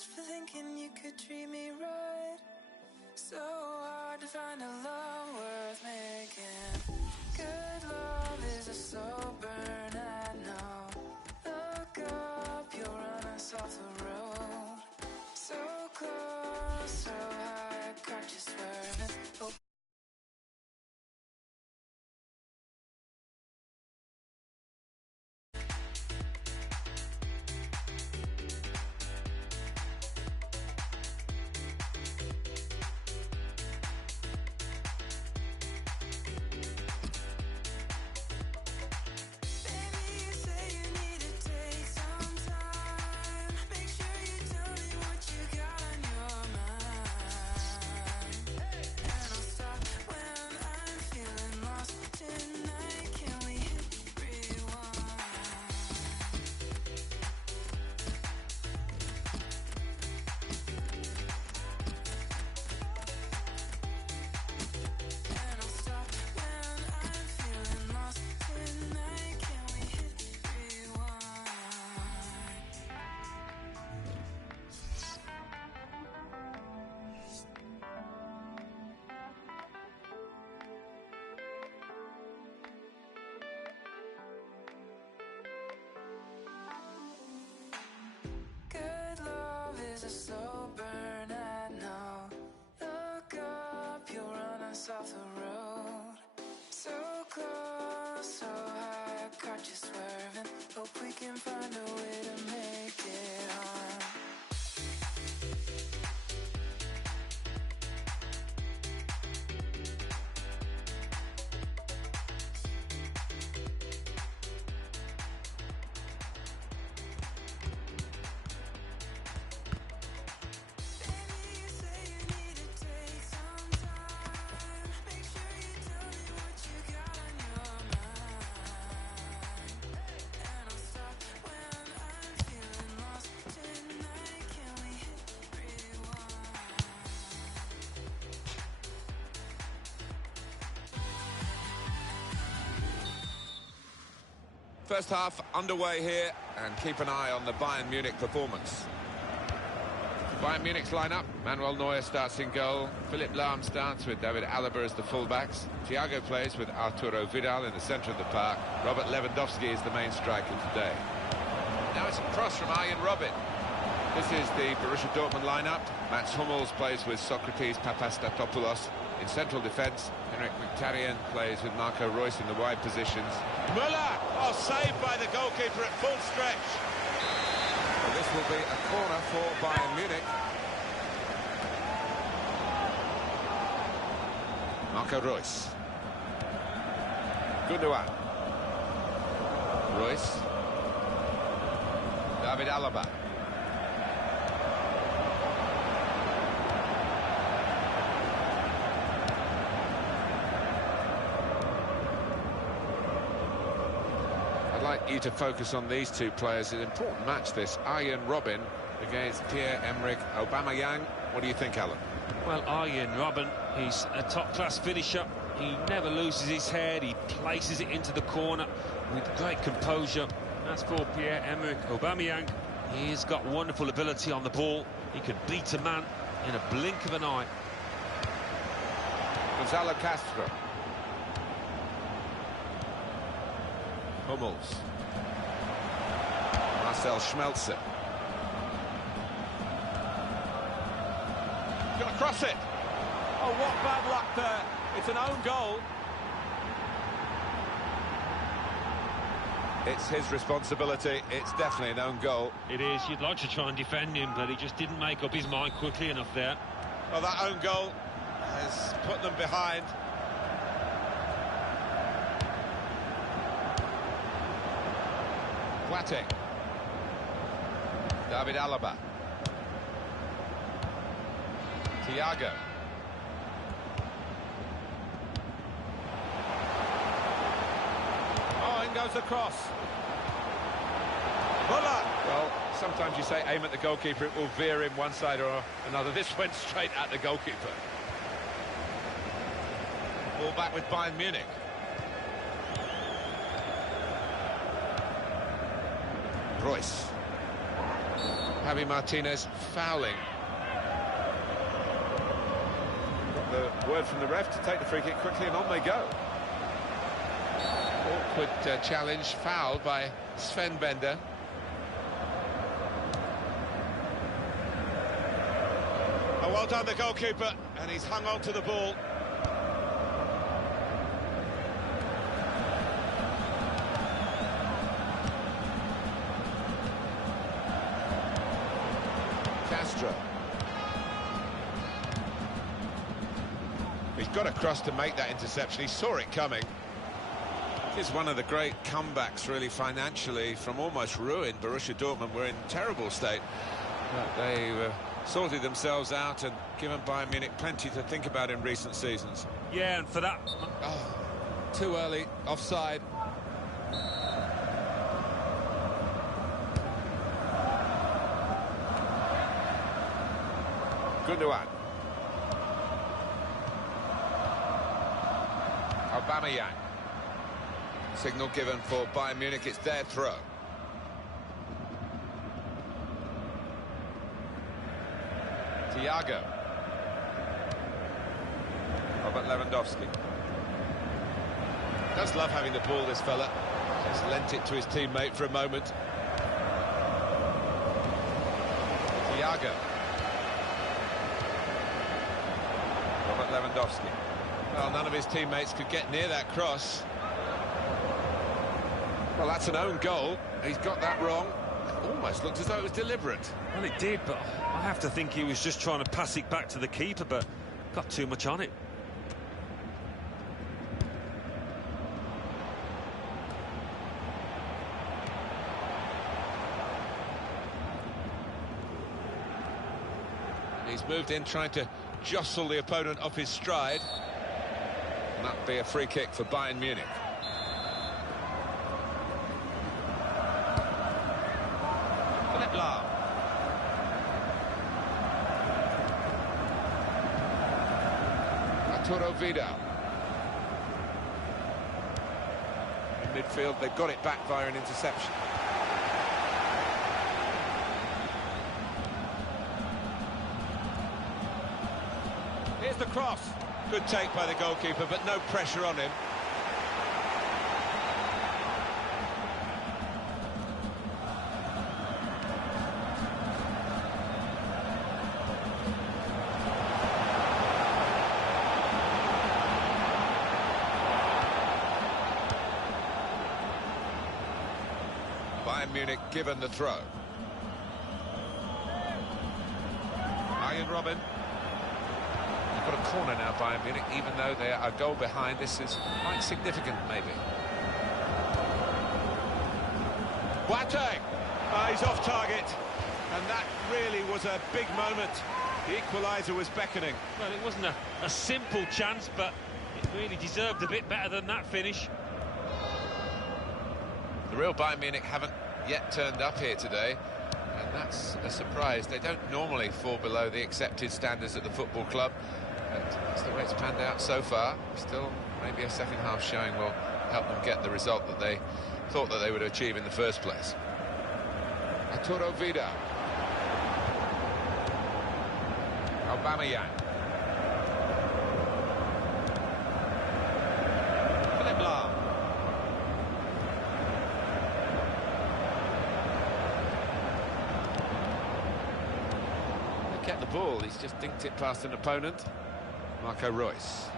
much for thinking you could treat me right. So hard to find a love worth making. Good love is a slow burn, I know. Look up, you'll run us off the road. So close, so high, caught you swerving. Oh. Off the road, so close, so high, caught you swerving. Hope we can find a way to make it home. First half underway here, and keep an eye on the Bayern Munich performance. Bayern Munich's lineup: Manuel Neuer starts in goal, Philipp Lahm starts with David Alaba as the fullbacks, Thiago plays with Arturo Vidal in the centre of the park, Robert Lewandowski is the main striker today. Now it's a cross from Arjen Robben. This is the Borussia Dortmund lineup. Mats Hummels plays with Socrates Papastatopoulos in central defence. Henrik Mkhitaryan plays with Marco Reus in the wide positions. Müller! Oh, saved by the goalkeeper at full stretch. Well, this will be a corner for Bayern Munich. Marco Reus. Gundogan. Reus. David Alaba. I'd like you to focus on these two players. An important match, this. Arjen Robben against Pierre-Emerick Aubameyang. What do you think, Alan? Well, Arjen Robben, he's a top-class finisher. He never loses his head. He places it into the corner with great composure. As for Pierre-Emerick Aubameyang, he's got wonderful ability on the ball. He can beat a man in a blink of an eye. Gonzalo Castro. Hummels. Marcel Schmelzer. He's going to cross it. Oh, what bad luck there. It's an own goal. It's his responsibility. It's definitely an own goal. It is. You'd like to try and defend him, but he just didn't make up his mind quickly enough there. Well, that own goal has put them behind. Boateng. David Alaba. Thiago. Oh, in goes the cross. Müller. Well, sometimes you say aim at the goalkeeper, it will veer him one side or another. This went straight at the goalkeeper. Ball back with Bayern Munich. Reus. Javi Martinez fouling. Got the word from the ref to take the free kick quickly, and on they go. Awkward challenge, fouled by Sven Bender. Oh, well done, the goalkeeper, and he's hung on to the ball. Castro. He's got across to make that interception. He saw it coming. It's one of the great comebacks, really, financially, from almost ruin. Borussia Dortmund were in terrible state. But they sorted themselves out and given Bayern Munich plenty to think about in recent seasons. Yeah, and for that... Oh, too early, offside. Gundogan. Aubameyang. Signal given for Bayern Munich, it's their throw. Thiago. Robert Lewandowski. Does love having the ball, this fella. Just lent it to his teammate for a moment. Thiago. Robert Lewandowski. Well, none of his teammates could get near that cross. Well, that's an own goal. He's got that wrong. Almost looked as though it was deliberate. Well, it did, but I have to think he was just trying to pass it back to the keeper, but got too much on it. He's moved in, trying to jostle the opponent off his stride. And that'd be a free kick for Bayern Munich. Philip Lahm. Arturo Vidal. In midfield, they've got it back via an interception. Here's the cross. Good take by the goalkeeper, but no pressure on him. Bayern Munich given the throw. Arjen Robben. They've got a corner now, Bayern Munich, even though they are a goal behind. This is quite significant, maybe. Boateng! He's off target, and that really was a big moment. The equaliser was beckoning. Well, it wasn't a simple chance, but it really deserved a bit better than that finish. The real Bayern Munich haven't yet turned up here today, and that's a surprise. They don't normally fall below the accepted standards at the football club, but that's the way it's panned out so far. Still, maybe a second half showing will help them get the result that they thought that they would achieve in the first place. Arturo Vidal. Aubameyang. Philip Lahm. He kept the ball, he's just dinked it past an opponent. Marco Reus.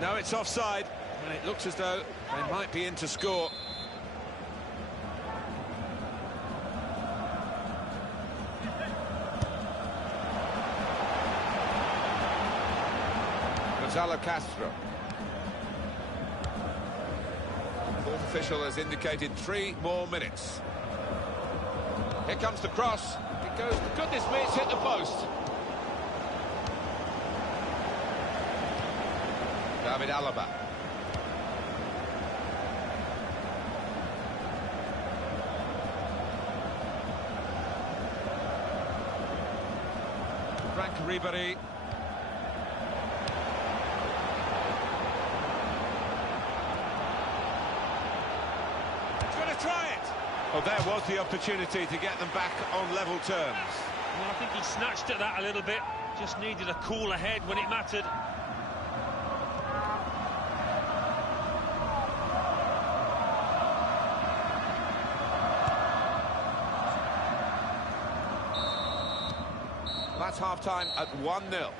No, it's offside, and it looks as though they might be in to score. Gonzalo Castro. Fourth official has indicated 3 more minutes. Here comes the cross. It goes, goodness me, it's hit the post. David Alaba. Frank Ribéry. He's going to try it. Well, there was the opportunity to get them back on level terms. Well, I think he snatched at that a little bit. Just needed a cooler head when it mattered. That's half-time at 1-0.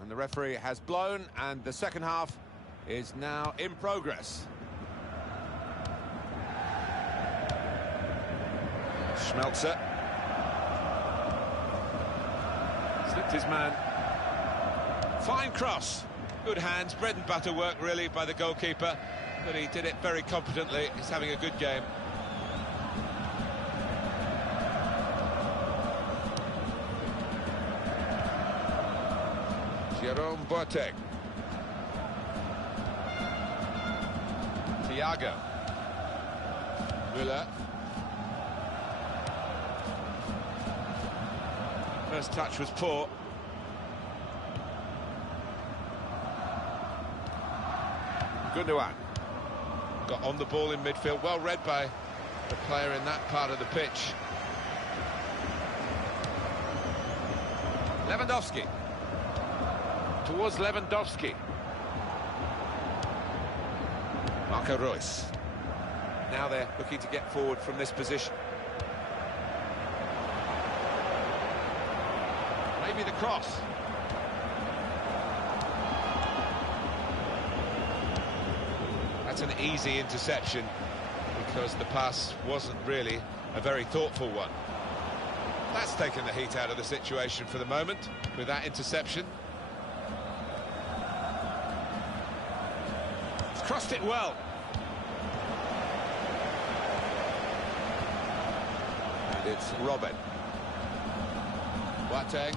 And the referee has blown, and the second half is now in progress. Schmelzer. Slipped his man. Fine cross. Good hands, bread and butter work really by the goalkeeper, but he did it very competently. He's having a good game. Jerome Boateng. Thiago. Müller. First touch was poor. Gundogan. Got on the ball in midfield. Well read by the player in that part of the pitch. Lewandowski. Towards Lewandowski. Marco Reus. Now they're looking to get forward from this position. Maybe the cross. That's an easy interception because the pass wasn't really a very thoughtful one. That's taken the heat out of the situation for the moment with that interception. Crossed it well. And it's Robin. Boateng.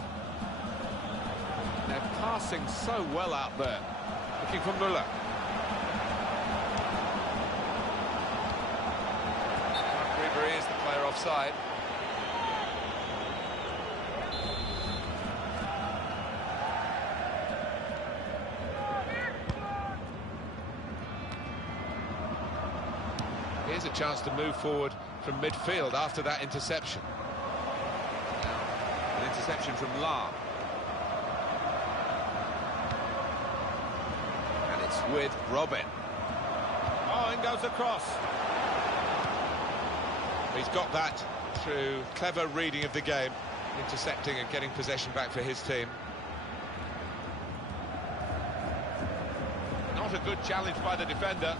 They're passing so well out there. Looking for Müller. Ribery is the player offside. Here's a chance to move forward from midfield after that interception. An interception from Lahm. And it's with Robin. Oh, in goes the cross. He's got that through clever reading of the game, intercepting and getting possession back for his team. Not a good challenge by the defender.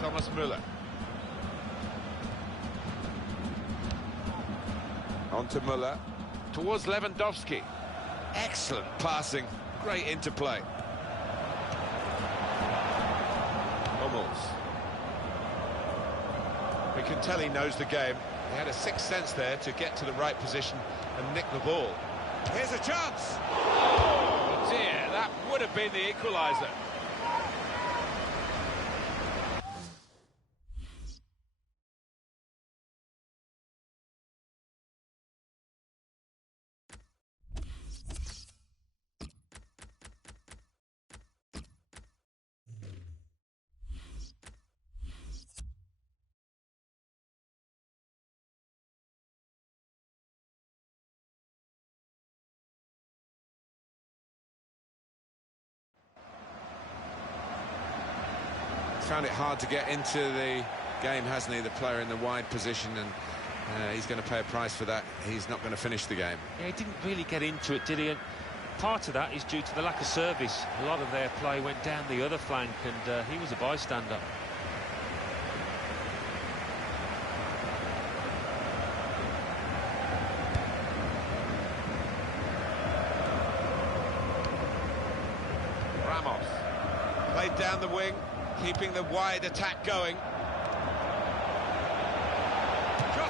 Thomas Müller. On to Müller. Towards Lewandowski. Excellent passing. Great interplay. Hummels. We can tell he knows the game. He had a sixth sense there to get to the right position and nick the ball. Here's a chance. Oh dear, that would have been the equaliser. Found it hard to get into the game, hasn't he, the player in the wide position, and he's going to pay a price for that. He's not going to finish the game. Yeah, he didn't really get into it, did he? And part of that is due to the lack of service. A lot of their play went down the other flank, and he was a bystander. Ramos. Played down the wing, keeping the wide attack going.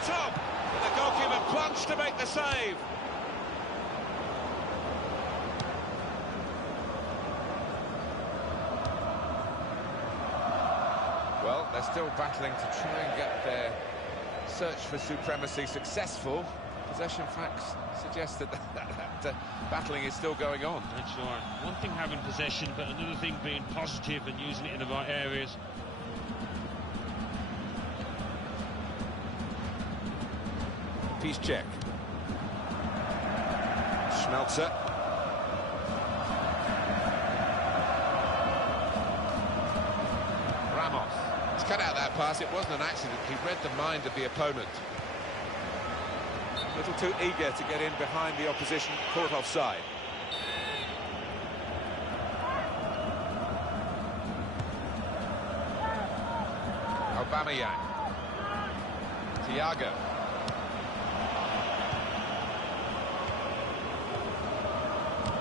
shot on! And the goalkeeper plunged to make the save. Well, they're still battling to try and get their search for supremacy successful. Possession facts suggest that battling is still going on. That's right. One thing having possession, but another thing being positive and using it in the right areas. Peace check. Schmelzer. Ramos. He's cut out that pass. It wasn't an accident. He read the mind of the opponent. A little too eager to get in behind the opposition, caught offside. Aubameyang. Thiago.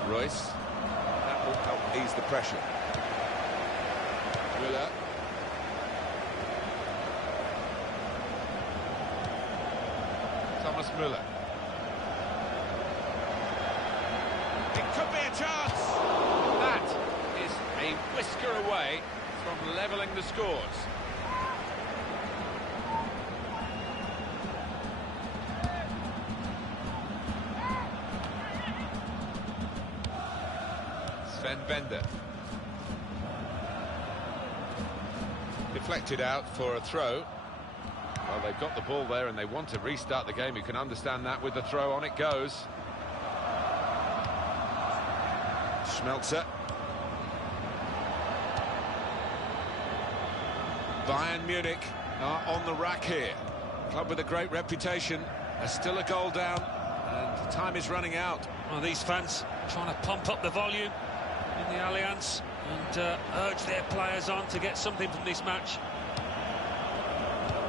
Royce. That will help ease the pressure. Müller. Thomas Müller. It could be a chance! That is a whisker away from levelling the scores. Sven Bender. Deflected out for a throw. Well, they've got the ball there and they want to restart the game. You can understand that with the throw. On it goes. Schmelzer. Bayern Munich are on the rack here. Club with a great reputation. There's still a goal down and time is running out. Well, these fans trying to pump up the volume in the Allianz and urge their players on to get something from this match.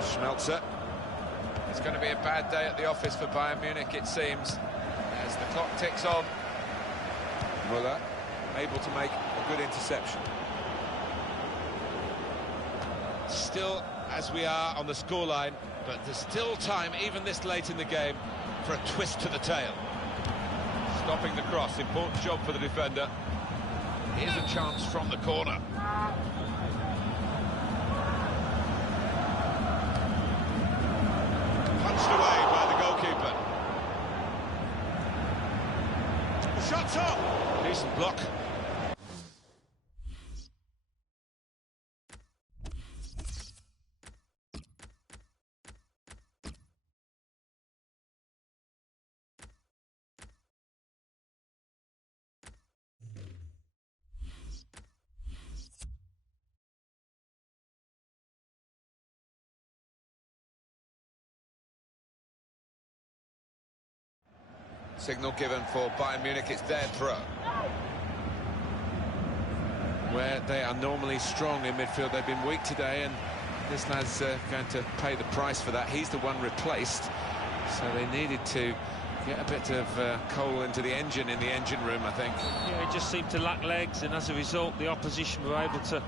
Schmelzer. It's going to be a bad day at the office for Bayern Munich, it seems, as the clock ticks on. Müller able to make a good interception. Still, as we are on the scoreline, but there's still time, even this late in the game, for a twist to the tail. Stopping the cross, important job for the defender. Here's a chance from the corner. Punched away by the goalkeeper. The shot's off! Decent block. Signal given for Bayern Munich, it's their throw. Where they are normally strong in midfield, they've been weak today, and this lad's going to pay the price for that. He's the one replaced, so they needed to get a bit of coal into the engine in the engine room, I think. Yeah, it just seemed to lack legs, and as a result, the opposition were able to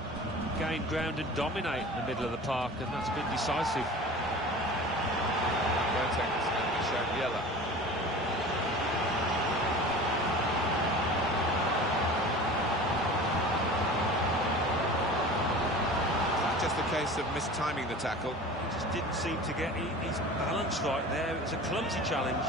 gain ground and dominate the middle of the park, and that's been decisive. Wilnic is going to be shown yellow. Just a case of mistiming the tackle. He just didn't seem to get his balance right there. It was a clumsy challenge.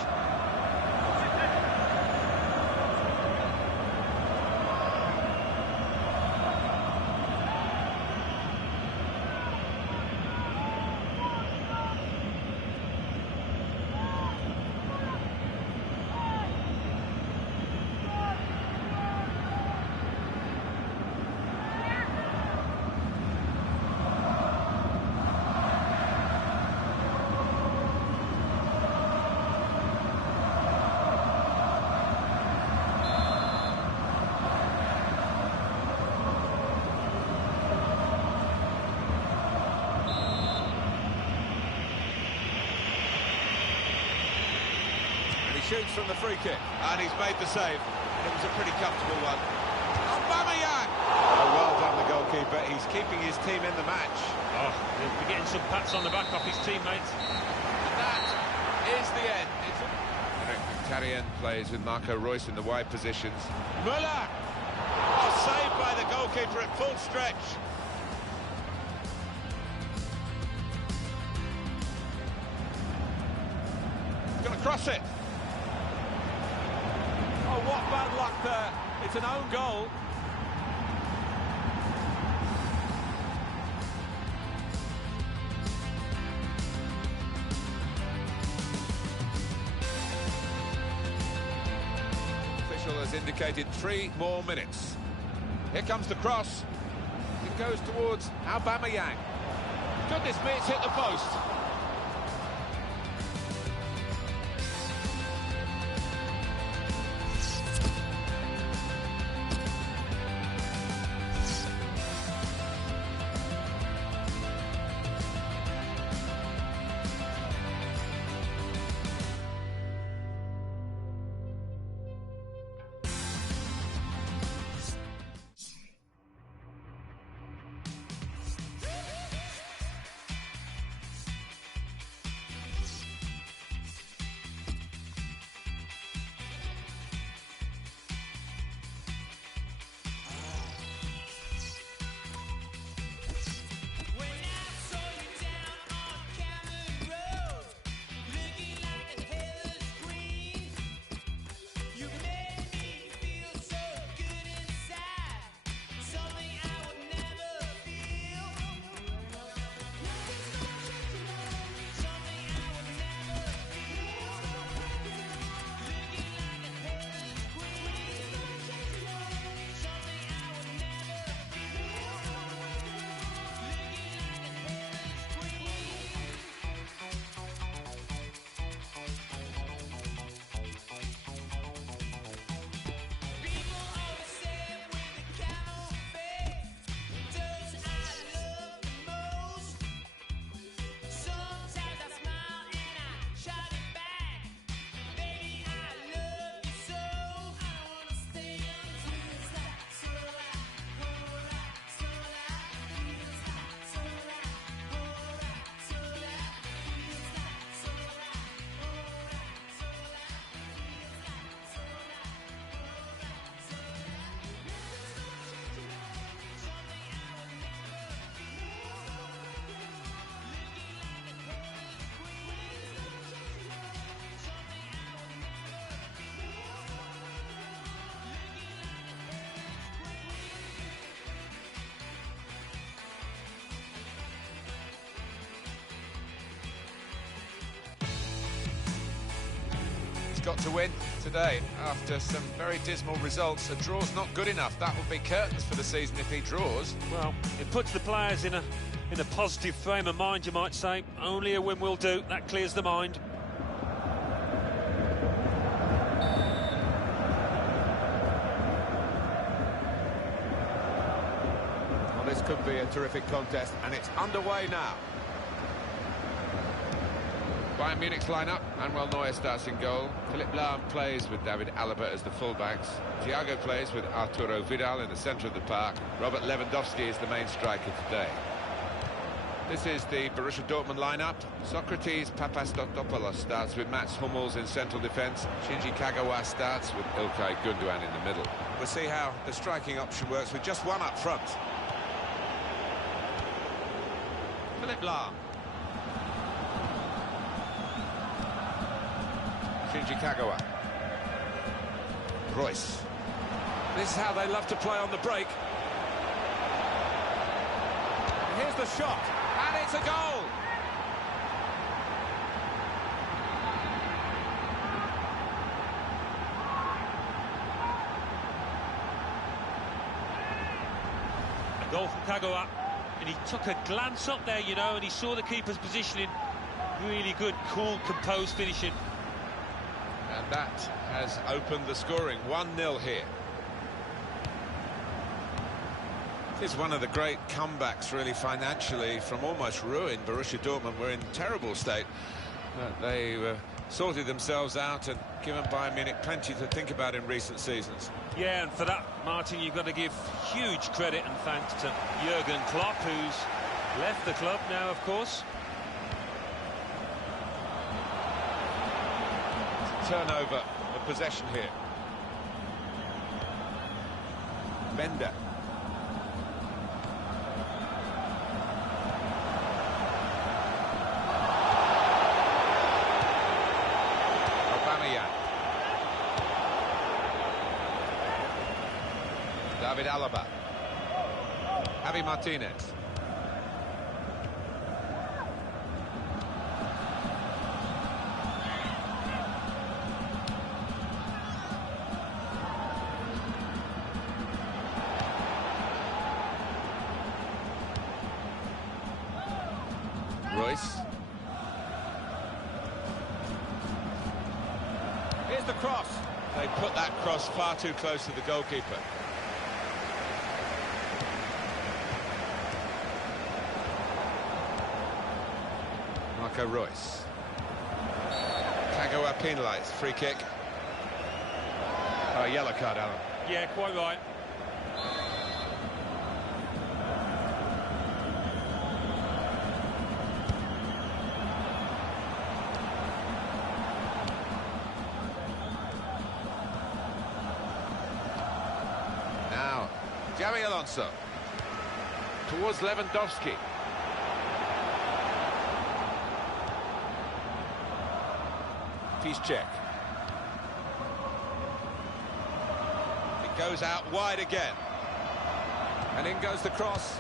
Shoots from the free kick, and he's made the save. It was a pretty comfortable one. Aubameyang! Oh, well done, the goalkeeper. He's keeping his team in the match. Oh, he'll be getting some pats on the back off his teammates. And that Mkhitaryan plays with Marco Reus in the wide positions. Müller! Oh, saved by the goalkeeper at full stretch. He's going to cross it. Oh, what bad luck there. It's an own goal. Official has indicated 3 more minutes. Here comes the cross. It goes towards Aubameyang. Goodness me, it's hit the post. Got to win today after some very dismal results. A draw's not good enough. That would be curtains for the season if he draws. Well, it puts the players in a positive frame of mind, you might say. Only a win will do. That clears the mind. Well, this could be a terrific contest, and it's underway now. Bayern Munich's lineup. Manuel Neuer starts in goal. Philipp Lahm plays with David Alaba as the fullbacks. Thiago plays with Arturo Vidal in the centre of the park. Robert Lewandowski is the main striker today. This is the Borussia Dortmund lineup. Socrates Papastotopoulos starts with Mats Hummels in central defence. Shinji Kagawa starts with Ilkay Gundogan in the middle. We'll see how the striking option works with just one up front. Philipp Lahm. Shinji Kagawa. Reus. This is how they love to play on the break. Here's the shot, and it's a goal! A goal from Kagawa, and he took a glance up there, you know, and he saw the keeper's positioning. Really good, cool, composed finishing. And that has opened the scoring. 1-0 here. This is one of the great comebacks, really, financially, from almost ruin. Borussia Dortmund were in terrible state. They sorted themselves out and given Bayern Munich plenty to think about in recent seasons. Yeah, and for that, Martin, you've got to give huge credit and thanks to Jurgen Klopp, who's left the club now, of course. turnover of possession here. Bender. David Alaba. Javi Martinez. Royce. Here's the cross. They put that cross far too close to the goalkeeper. Marco Royce. Kagawa penalised. Free kick. Oh, yellow card, Alan. Yeah, quite right. Now, Javi Alonso. Towards Lewandowski. Check. It goes out wide again. And in goes the cross.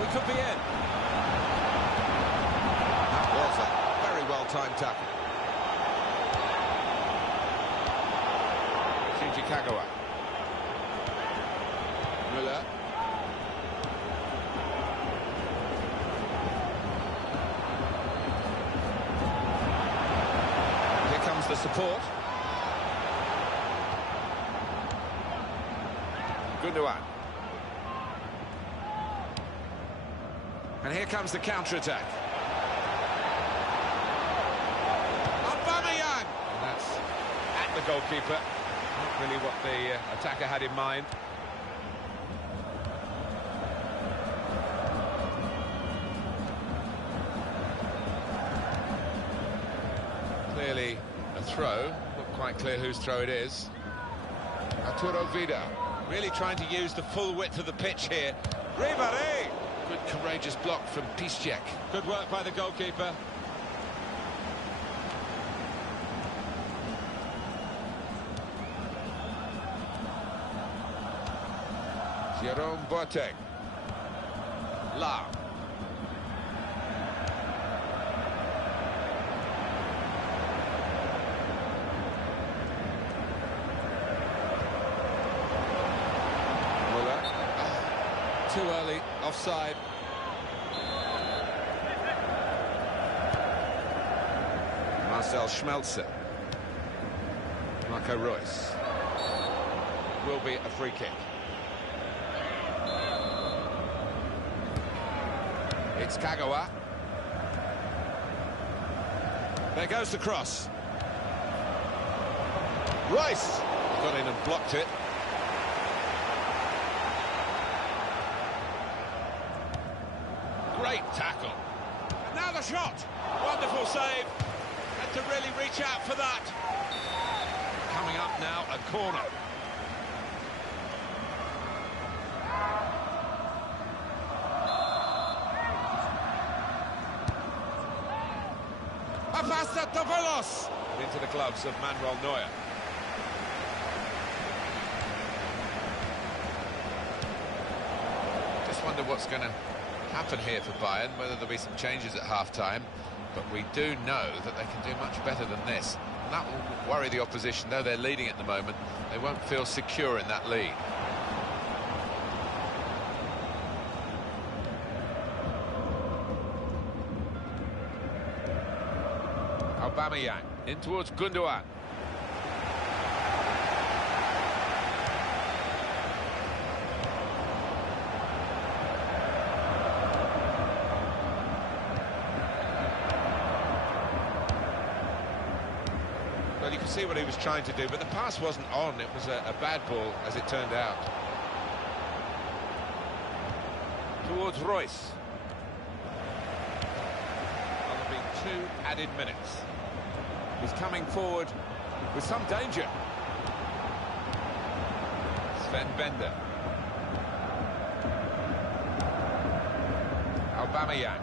We could be in. That was a very well-timed tackle. Shinji Kagawa. Müller. Here comes the support. Gundogan. And here comes the counter-attack. Aubameyang! And that's at the goalkeeper. Not really what the attacker had in mind. Clearly a throw, not quite clear whose throw it is. Arturo Vidal really trying to use the full width of the pitch here. Ribéry! Good courageous block from Piszczek. Good work by the goalkeeper. Jerome Boateng. Lam. Too early, offside. Marcel Schmelzer. Marco Royce. Will be a free kick. It's Kagawa. There goes the cross. Royce got in and blocked it. Great tackle. And now the shot. Wonderful save. Had to really reach out for that. Coming up now, a corner. Apasta Tovelos. Into the gloves of Manuel Neuer. Just wonder what's going to happen here for Bayern, whether there'll be some changes at half-time, but we do know that they can do much better than this. And that will worry the opposition, though they're leading at the moment. They won't feel secure in that lead. Aubameyang in towards Gundogan. could see what he was trying to do, but the pass wasn't on. It was a bad ball, as it turned out. Towards Royce. Well, there'll be 2 added minutes. He's coming forward with some danger. Sven Bender. Aubameyang.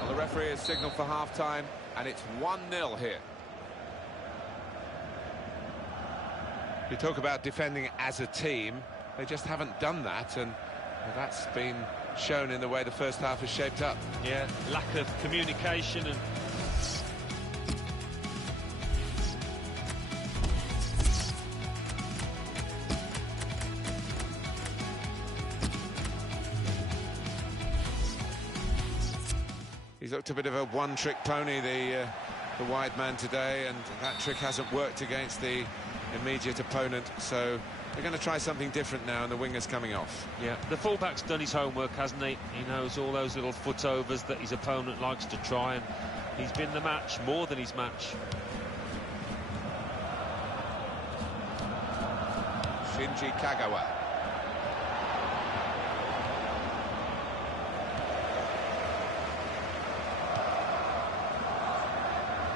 Well, the referee has signalled for half-time, and it's 1-0 here. You talk about defending as a team, they just haven't done that, and that's been shown in the way the first half has shaped up. Yeah, lack of communication and... He's looked a bit of a one-trick pony, the wide man today, and that trick hasn't worked against the immediate opponent, so they're going to try something different now, and the winger's coming off. Yeah, the fullback's done his homework, hasn't he? He knows all those little footovers that his opponent likes to try, and he's been the match, more than his match. Shinji Kagawa.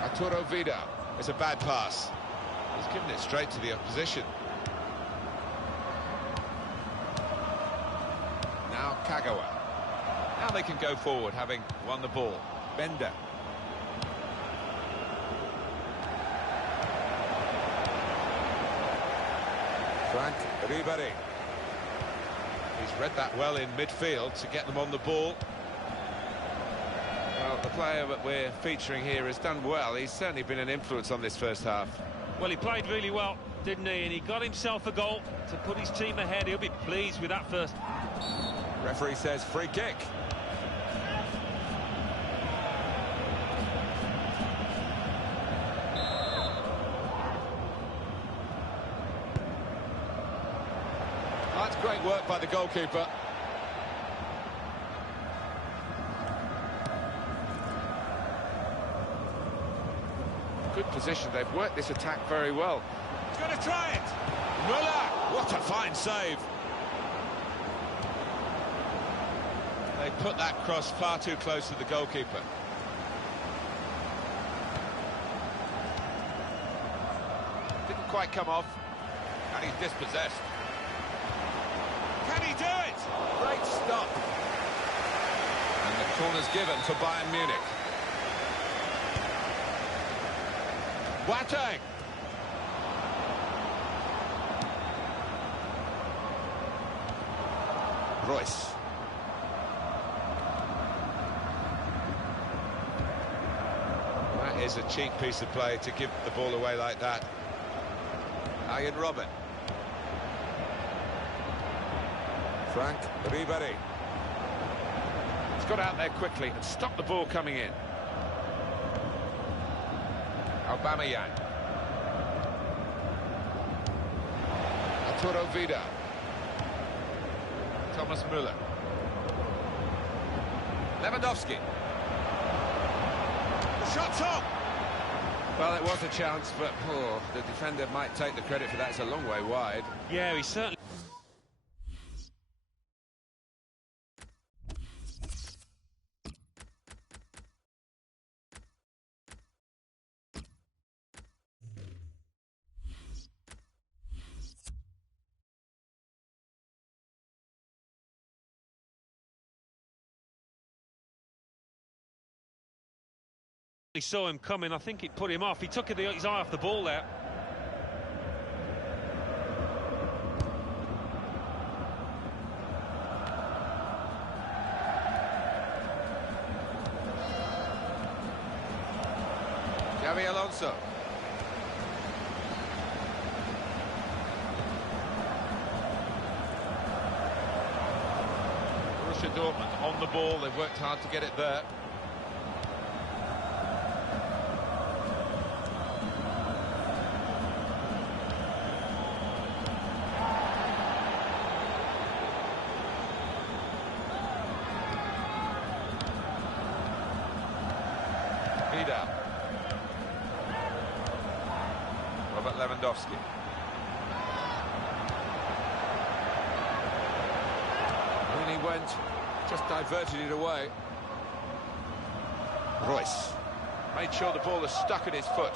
Arturo Vidal. It's a bad pass. He's given it straight to the opposition. Now Kagawa. Now they can go forward, having won the ball. Bender. Frank Ribéry. He's read that well in midfield to get them on the ball. Well, the player that we're featuring here has done well. He's certainly been an influence on this first half. Well, he played really well, didn't he? And he got himself a goal to put his team ahead. He'll be pleased with that first. Referee says free kick. That's great work by the goalkeeper. Good position. They've worked this attack very well. He's going to try it. Müller, what a fine save. They put that cross far too close to the goalkeeper. Didn't quite come off, and he's dispossessed. Can he do it? Great stop. And the corner's given for Bayern Munich. Boateng. Royce. That is a cheap piece of play to give the ball away like that. Ian Robin. Frank Ribéry. He's got out there quickly and stopped the ball coming in. Aubameyang. Arturo Vidal. Thomas Müller. Lewandowski. The shot's on. Well, it was a chance, but the defender might take the credit for that. It's a long way wide. Yeah, he certainly... He saw him coming. I think it put him off. He took his eye off the ball there. Xavi Alonso. Borussia Dortmund on the ball. They've worked hard to get it there. Vidal. Robert Lewandowski. When he went, just diverted it away. Royce made sure the ball is stuck at his foot.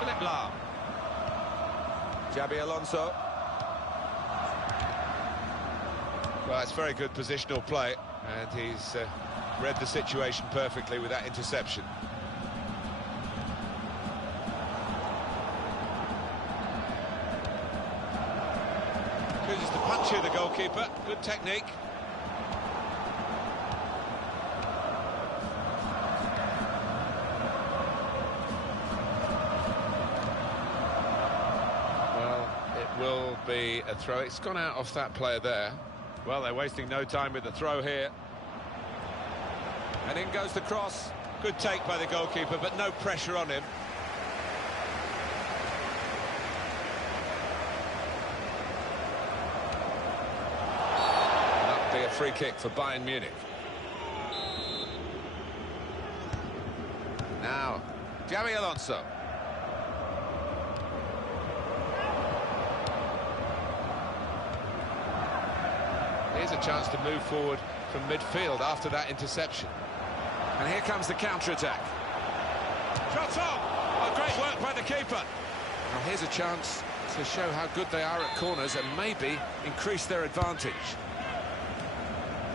Philip Lahm. Xabi Alonso. Well, it's very good positional play, and he's read the situation perfectly with that interception. Chooses to punch here, the goalkeeper. Good technique. Well, it will be a throw. It's gone out off that player there. Well, they're wasting no time with the throw here. And in goes the cross. Good take by the goalkeeper, but no pressure on him. That'll be a free kick for Bayern Munich. Now, Xabi Alonso. Here's a chance to move forward from midfield after that interception. And here comes the counter-attack. Shot on! Oh, great work by the keeper. Now here's a chance to show how good they are at corners and maybe increase their advantage.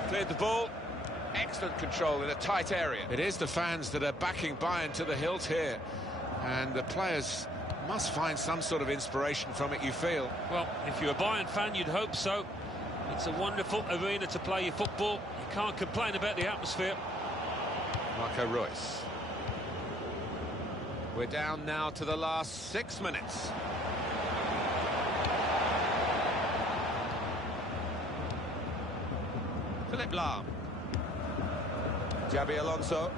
Cleared the ball. Excellent control in a tight area. It is the fans that are backing Bayern to the hilt here. And the players must find some sort of inspiration from it, you feel. Well, if you're a Bayern fan, you'd hope so. It's a wonderful arena to play your football. You can't complain about the atmosphere. Marco Reus. We're down now to the last 6 minutes. Philip Lahm. Xabi Alonso.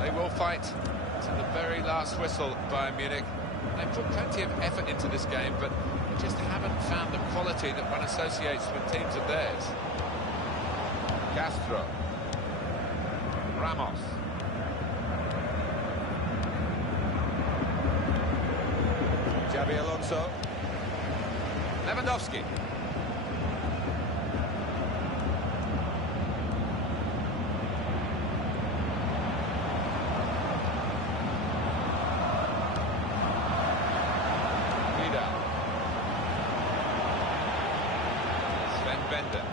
They will fight to the very last whistle, Bayern Munich. They've put plenty of effort into this game, but they just haven't found the quality that one associates with teams of theirs. Castro. Ramos. Xabi Alonso. Lewandowski. Vidal. Sven Bender.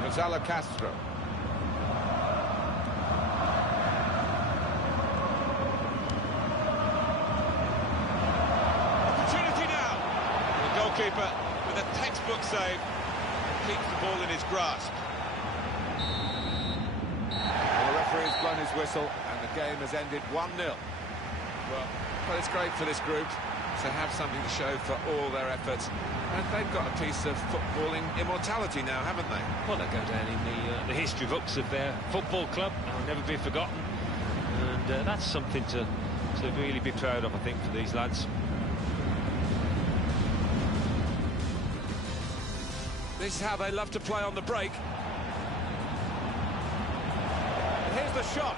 Gonzalo Castro. Keeper with a textbook save, keeps the ball in his grasp. Well, the referee has blown his whistle and the game has ended 1-0. Well, it's great for this group to have something to show for all their efforts, and they've got a piece of footballing immortality now, haven't they? Well, they go down in the history books of their football club. They'll never be forgotten, and that's something to really be proud of, I think, for these lads. This is how they love to play on the break. And here's the shot.